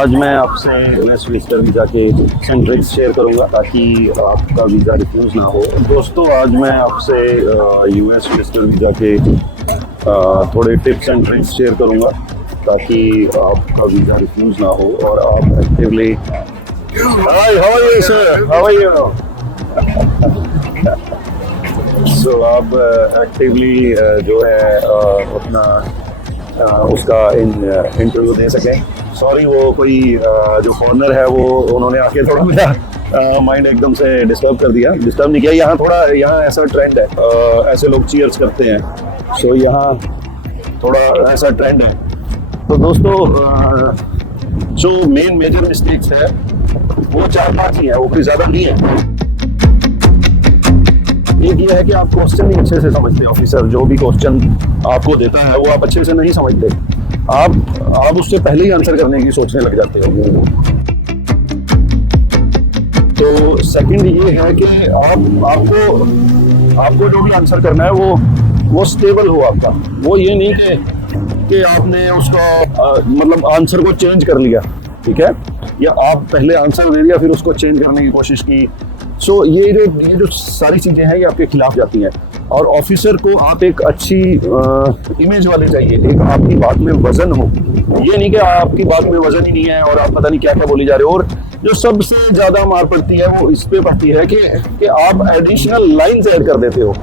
आज मैं आपसे यूएस विजिटर वीज़ा के ट्रिक्स शेयर करूंगा ताकि आपका वीज़ा रिफ्यूज़ ना हो। दोस्तों, आज मैं आपसे यूएस विजिटर वीज़ा के थोड़े टिप्स एंड ट्रिक्स शेयर करूंगा ताकि आपका वीज़ा रिफ्यूज़ ना हो और आप actively hi how are you sir, how are you so आप एक्टिवली जो है अपना उसका इंटरव्यू दे सकें। सॉरी, वो कोई जो फॉरनर है वो उन्होंने आके थोड़ा मेरा माइंड एकदम से डिस्टर्ब कर दिया। डिस्टर्ब नहीं किया, यहाँ ऐसा ट्रेंड है, ऐसे लोग चीयर्स करते हैं। सो यहाँ थोड़ा ऐसा ट्रेंड है। तो दोस्तों, जो मेन मेजर मिस्टेक्स है वो 4-5 ही है, वो कोई ज़्यादा नहीं है। एक ये है कि आप क्वेश्चन नहीं अच्छे से समझते। ऑफिसर जो भी क्वेश्चन आपको देता है वो आप अच्छे से नहीं समझते। आप उससे पहले ही आंसर करने की सोचने लग जाते हो। तो सेकंड ये है कि आपको जो भी आंसर करना है वो स्टेबल हो आपका। वो ये नहीं कि आपने उसका मतलब आंसर को चेंज कर लिया, ठीक है, या आप पहले आंसर दे दिया फिर उसको चेंज करने की कोशिश की। सो ये जो सारी चीज़ें हैं ये आपके खिलाफ जाती हैं। और ऑफिसर को आप एक अच्छी इमेज वाले चाहिए, एक आपकी बात में वजन हो। ये नहीं कि आपकी बात में वजन ही नहीं है और आप पता नहीं क्या क्या बोली जा रहे हो। और जो सबसे ज़्यादा मार पड़ती है वो इस पे पड़ती है कि आप एडिशनल लाइन्स ऐड कर देते हो।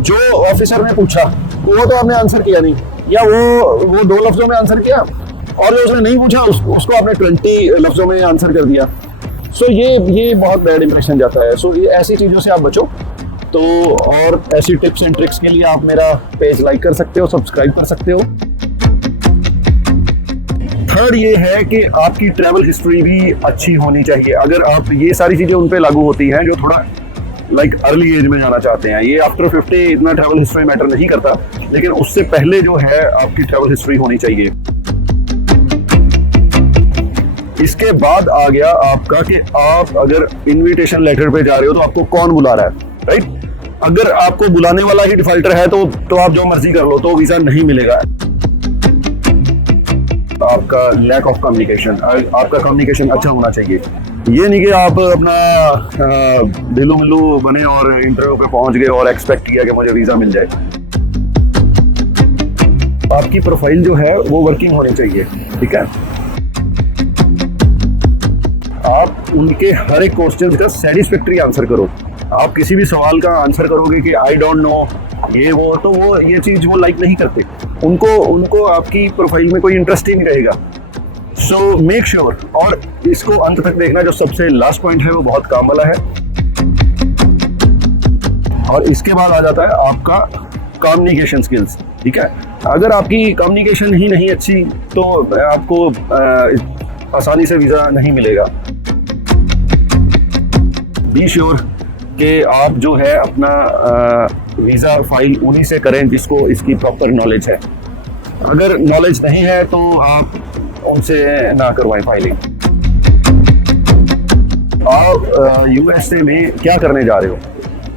जो ऑफिसर ने पूछा वो तो आपने आंसर किया नहीं, या वो 2 लफ्ज़ों में आंसर किया, और जो उसने नहीं पूछा उसको आपने 20 लफ्ज़ों में आंसर कर दिया। सो ये बहुत बैड इंप्रेशन जाता है। सो ये ऐसी चीज़ों से आप बचो। तो और ऐसी टिप्स एंड ट्रिक्स के लिए आप मेरा पेज लाइक कर सकते हो, सब्सक्राइब कर सकते हो। थर्ड ये है कि आपकी ट्रैवल हिस्ट्री भी अच्छी होनी चाहिए। अगर आप ये सारी चीज़ें उन पे लागू होती हैं जो थोड़ा लाइक अर्ली एज में जाना चाहते हैं। ये आफ्टर 50 इतना ट्रैवल हिस्ट्री मैटर नहीं करता, लेकिन उससे पहले जो है आपकी ट्रैवल हिस्ट्री होनी चाहिए। इसके बाद आ गया आपका कि आप अगर इनविटेशन लेटर पे जा रहे हो तो आपको कौन बुला रहा है, राइट। अगर आपको बुलाने वाला ही डिफॉल्टर है तो आप जो मर्जी कर लो तो वीजा नहीं मिलेगा। आपका लैक ऑफ कम्युनिकेशन, आपका कम्युनिकेशन अच्छा होना चाहिए। ये नहीं कि आप अपना दिलो मिलो बने और इंटरव्यू पे पहुंच गए और एक्सपेक्ट किया कि मुझे वीजा मिल जाए। आपकी प्रोफाइल जो है वो वर्किंग होनी चाहिए, ठीक है। आप उनके हर एक क्वेश्चन का सेटिस्फैक्टरी आंसर करो। आप किसी भी सवाल का आंसर करोगे कि आई डोंट नो ये वो, तो ये चीज़ वो लाइक नहीं करते। उनको आपकी प्रोफाइल में कोई इंटरेस्ट ही नहीं रहेगा। सो मेक श्योर, और इसको अंत तक देखना। जो सबसे लास्ट पॉइंट है वो बहुत काम वाला है। और इसके बाद आ जाता है आपका कम्युनिकेशन स्किल्स, ठीक है। अगर आपकी कम्युनिकेशन ही नहीं अच्छी तो आपको आसानी से वीज़ा नहीं मिलेगा। बी श्योर कि आप जो है अपना वीज़ा फाइल उन्हीं से करें जिसको इसकी प्रॉपर नॉलेज है। अगर नॉलेज नहीं है तो आप उनसे ना करवाएं फाइलिंग। आप यूएसए में क्या करने जा रहे हो,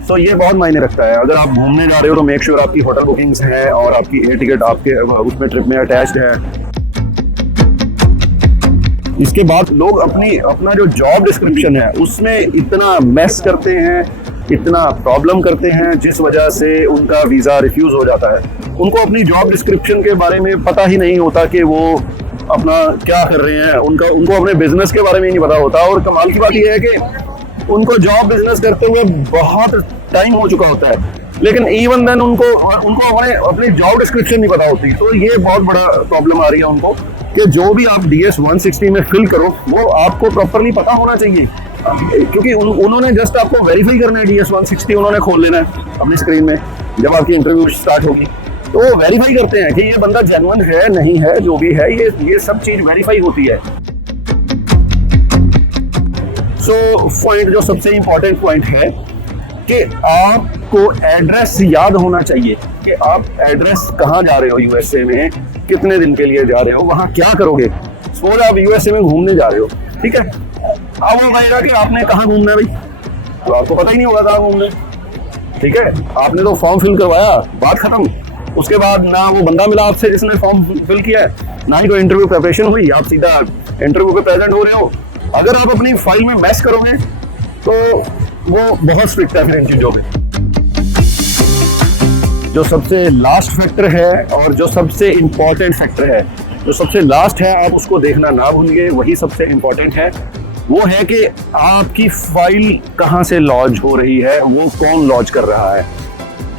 तो ये बहुत मायने रखता है। अगर आप घूमने जा रहे हो तो मेक श्योर आपकी होटल बुकिंग्स हैं और आपकी एयर टिकट आपके उसमें ट्रिप में अटैच्ड है। इसके बाद लोग अपना जो जॉब डिस्क्रिप्शन है उसमें इतना मेस करते हैं, इतना प्रॉब्लम करते हैं, जिस वजह से उनका वीज़ा रिफ्यूज़ हो जाता है। उनको अपनी जॉब डिस्क्रिप्शन के बारे में पता ही नहीं होता कि वो अपना क्या कर रहे हैं। उनको अपने बिजनेस के बारे में नहीं पता होता। और कमाल की बात यह है कि उनको जॉब बिजनेस करते हुए बहुत टाइम हो चुका होता है, लेकिन इवन देन उनको अपनी जॉब डिस्क्रिप्शन नहीं पता होती। तो ये बहुत बड़ा प्रॉब्लम आ रही है उनको कि जो भी आप DS 160 में फिल करो वो आपको प्रॉपरली पता होना चाहिए। क्योंकि उन्होंने जस्ट आपको वेरीफाई करना है। DS 160 उन्होंने खोल लेना है अपनी स्क्रीन में जब आपकी इंटरव्यू स्टार्ट होगी, तो वो वेरीफाई करते हैं कि ये बंदा जेन्युइन है नहीं है। जो भी है ये सब चीज़ वेरीफाई होती है। सो पॉइंट जो सबसे इंपॉर्टेंट पॉइंट है कि आपको एड्रेस याद होना चाहिए कि आप एड्रेस कहाँ जा रहे हो, यूएसए में कितने दिन के लिए जा रहे हो, वहाँ क्या करोगे। सपोज आप यूएसए में घूमने जा रहे हो, ठीक है। अब वो कहेगा कि आपने कहाँ घूमना है भाई, तो आपको पता ही नहीं होगा कहाँ घूमना है, ठीक है। आपने तो फॉर्म फिल करवाया, बात खत्म। उसके बाद ना वो बंदा मिला आपसे जिसने फॉर्म फिल किया है, ना ही कोई इंटरव्यू प्रिपरेशन हुई, आप सीधा इंटरव्यू पे प्रेजेंट हो रहे हो। अगर आप अपनी फाइल में मैस करोगे तो वो बहुत स्ट्रिक्ट है फिर इन चीजों में। जो सबसे लास्ट फैक्टर है और जो सबसे इंपॉर्टेंट फैक्टर है, जो सबसे लास्ट है, आप उसको देखना ना भूलिए, वही सबसे इंपॉर्टेंट है। वो है कि आपकी फाइल कहाँ से लॉन्च हो रही है, वो कौन लॉन्च कर रहा है।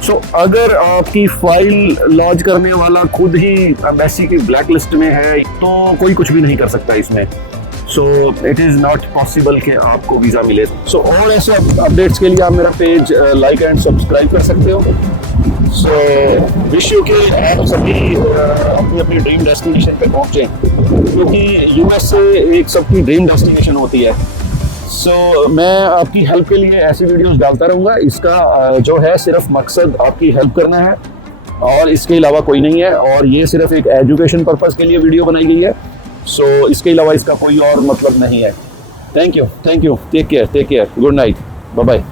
सो अगर आपकी फाइल लॉन्च करने वाला खुद ही एम्बेसी की ब्लैक लिस्ट में है तो कोई कुछ भी नहीं कर सकता इसमें। So it is not possible कि आपको वीज़ा मिले। सो और ऐसे अपडेट्स के लिए आप मेरा पेज लाइक एंड सब्सक्राइब कर सकते हो। सो विश यू के आप सभी अपनी अपनी ड्रीम डेस्टिनेशन पे पहुँचें, क्योंकि यूएस एक सबकी ड्रीम डेस्टिनेशन होती है। सो मैं आपकी हेल्प के लिए ऐसी वीडियोस डालता रहूँगा। इसका जो है सिर्फ मकसद आपकी हेल्प करना है और इसके अलावा कोई नहीं है, और ये सिर्फ एक एजुकेशन पर्पज़ के लिए वीडियो बनाई गई है। सो इसके अलावा इसका कोई और मतलब नहीं है। Thank you, take care, good night, bye bye.